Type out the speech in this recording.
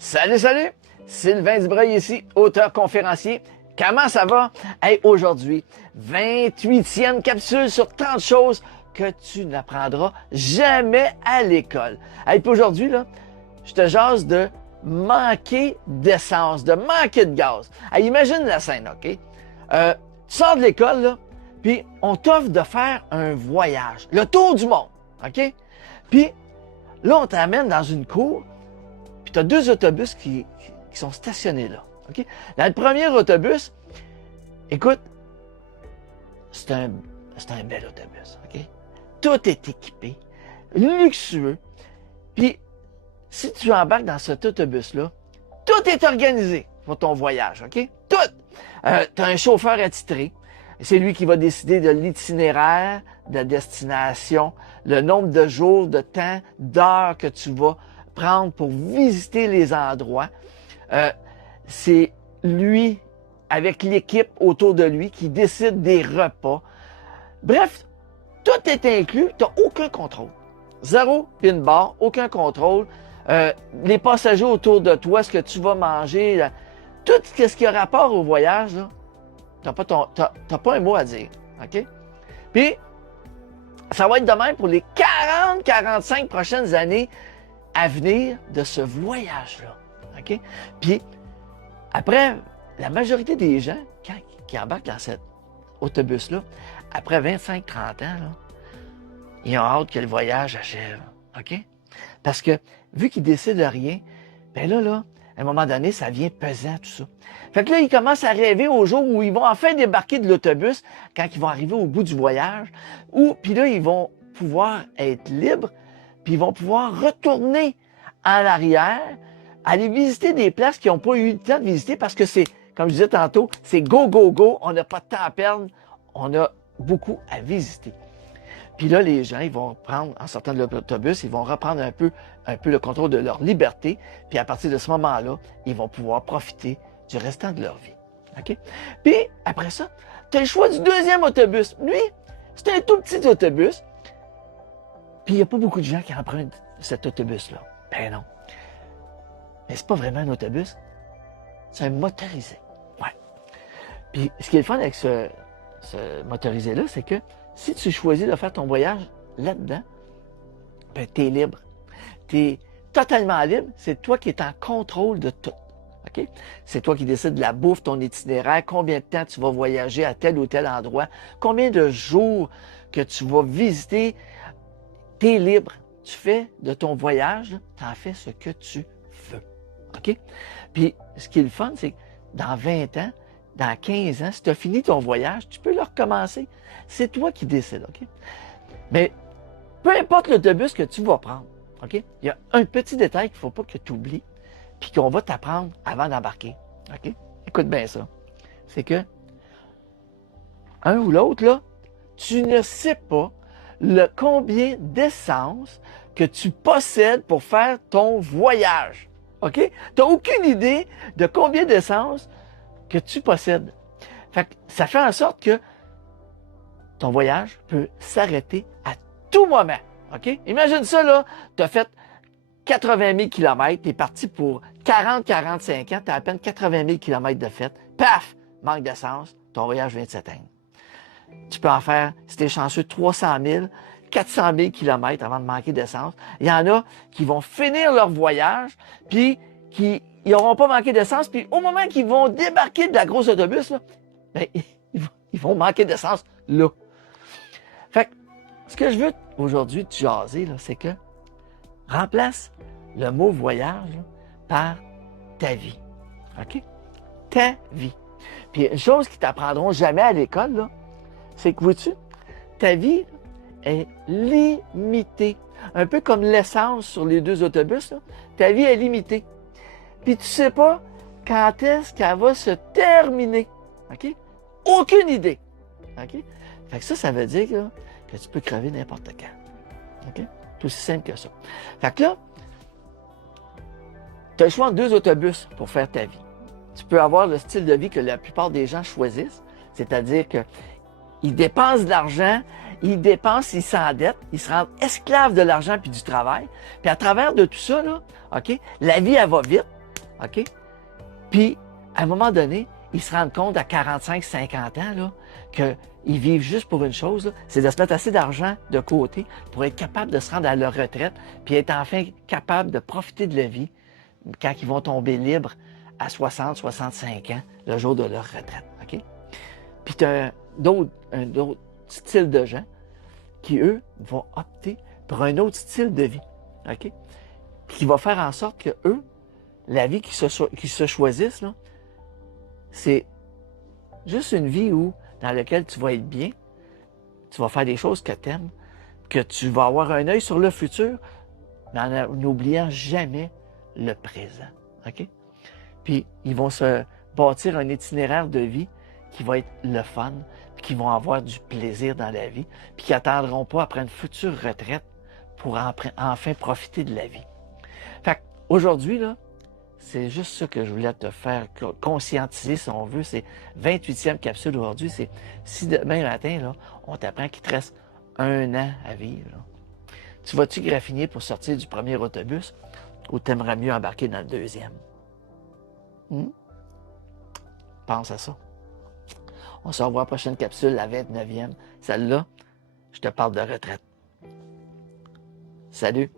Salut, salut! Sylvain Dubreuil ici, auteur conférencier. Comment ça va? Hey, aujourd'hui, 28e capsule sur 30 choses que tu n'apprendras jamais à l'école. Hey, puis aujourd'hui, là, je te jase de manquer d'essence, de manquer de gaz. Hey, imagine la scène, OK? Tu sors de l'école, là, puis on t'offre de faire un voyage, le tour du monde, OK? Puis là, on t'amène dans une cour, puis tu as deux autobus qui sont stationnés là. OK? Dans le premier autobus, écoute, c'est un bel autobus. OK? Tout est équipé, luxueux. Puis, si tu embarques dans cet autobus-là, tout est organisé pour ton voyage. OK? Tout! Tu as un chauffeur attitré. C'est lui qui va décider de l'itinéraire, de la destination, le nombre de jours, de temps, d'heures que tu vas prendre pour visiter les endroits. C'est lui, avec l'équipe autour de lui, qui décide des repas. Bref, tout est inclus, tu n'as aucun contrôle. Zéro pin bar, aucun contrôle. Les passagers autour de toi, ce que tu vas manger, là, tout ce qui a rapport au voyage, tu n'as pas un mot à dire. OK? Puis, ça va être de même pour les 40-45 prochaines années à venir de ce voyage-là. OK? Puis, après, la majorité des gens, qui embarquent dans cet autobus-là, après 25-30 ans, là, ils ont hâte que le voyage achève. OK? Parce que, vu qu'ils décident de rien, bien là, à un moment donné, ça vient pesant, tout ça. Fait que là, ils commencent à rêver au jour où ils vont enfin débarquer de l'autobus, quand ils vont arriver au bout du voyage, puis là, ils vont pouvoir être libres, puis ils vont pouvoir retourner en arrière, aller visiter des places qu'ils n'ont pas eu le temps de visiter parce que c'est, comme je disais tantôt, c'est go, go, go, on n'a pas de temps à perdre, on a beaucoup à visiter. Puis là, les gens, ils vont prendre, en sortant de l'autobus, ils vont reprendre un peu le contrôle de leur liberté, puis à partir de ce moment-là, ils vont pouvoir profiter du restant de leur vie. OK? Puis, après ça, tu as le choix du deuxième autobus. Lui, c'est un tout petit autobus, puis il n'y a pas beaucoup de gens qui empruntent cet autobus-là. Ben non. Mais c'est pas vraiment un autobus, c'est un motorisé. Ouais. Puis, ce qui est le fun avec ce motorisé-là, c'est que si tu choisis de faire ton voyage là-dedans, ben, tu es libre. Tu es totalement libre. C'est toi qui es en contrôle de tout. OK? C'est toi qui décides de la bouffe, ton itinéraire, combien de temps tu vas voyager à tel ou tel endroit, combien de jours que tu vas visiter. Tu es libre. Tu fais de ton voyage, tu en fais ce que tu veux. OK? Puis, ce qui est le fun, c'est que dans 20 ans, dans 15 ans, si tu as fini ton voyage, tu peux le recommencer. C'est toi qui décides, OK? Mais peu importe l'autobus que tu vas prendre, OK? Il y a un petit détail qu'il ne faut pas que tu oublies, puis qu'on va t'apprendre avant d'embarquer, OK? Écoute bien ça. C'est que, un ou l'autre, là, tu ne sais pas combien d'essence que tu possèdes pour faire ton voyage, OK? Tu n'as aucune idée de combien d'essence que tu possèdes. Fait que ça fait en sorte que ton voyage peut s'arrêter à tout moment. OK? Imagine ça, là, tu as fait 80 000 km, tu es parti pour 40-45 ans, tu as à peine 80 000 km de fait. Paf! Manque d'essence, ton voyage vient de s'éteindre. Tu peux en faire, si tu es chanceux, 300 000, 400 000 km avant de manquer d'essence. Il y en a qui vont finir leur voyage, puis qui n'auront pas manqué d'essence, puis au moment qu'ils vont débarquer de la grosse autobus, là, ben, ils vont manquer d'essence là. Fait que, ce que je veux aujourd'hui te jaser, là, c'est que remplace le mot voyage là, par ta vie. OK? Ta vie. Puis une chose qu'ils t'apprendront jamais à l'école, là, c'est que, vois-tu, ta vie est limitée. Un peu comme l'essence sur les deux autobus, là, ta vie est limitée. Puis tu sais pas quand est-ce qu'elle va se terminer. OK? Aucune idée. OK? Fait que ça veut dire là, que tu peux crever n'importe quand. OK? C'est aussi simple que ça. Fait que là, tu as le choix entre deux autobus pour faire ta vie. Tu peux avoir le style de vie que la plupart des gens choisissent, c'est-à-dire qu'ils dépensent de l'argent, ils s'endettent, ils se rendent esclaves de l'argent puis du travail. Puis à travers de tout ça, là, OK, la vie, elle va vite. OK? Puis, à un moment donné, ils se rendent compte à 45, 50 ans, là, qu'ils vivent juste pour une chose, là, c'est de se mettre assez d'argent de côté pour être capable de se rendre à leur retraite, puis être enfin capable de profiter de la vie quand ils vont tomber libres à 60, 65 ans, le jour de leur retraite. OK? Puis tu as un autre style de gens qui, eux, vont opter pour un autre style de vie. OK? Puis qui va faire en sorte que eux, la vie qu'ils se choisissent, là, c'est juste une vie dans laquelle tu vas être bien, tu vas faire des choses que tu aimes, que tu vas avoir un œil sur le futur, mais en n'oubliant jamais le présent. OK? Puis, ils vont se bâtir un itinéraire de vie qui va être le fun, puis qui vont avoir du plaisir dans la vie, puis qui n'attendront pas après une future retraite pour enfin profiter de la vie. Fait qu'aujourd'hui, là, c'est juste ça que je voulais te faire conscientiser, si on veut. C'est 28e capsule aujourd'hui. C'est si demain matin, là, on t'apprend qu'il te reste 1 an à vivre, là, tu vas-tu graffiner pour sortir du premier autobus ou t'aimerais mieux embarquer dans le deuxième? Pense à ça. On se revoit à la prochaine capsule, la 29e. Celle-là, je te parle de retraite. Salut!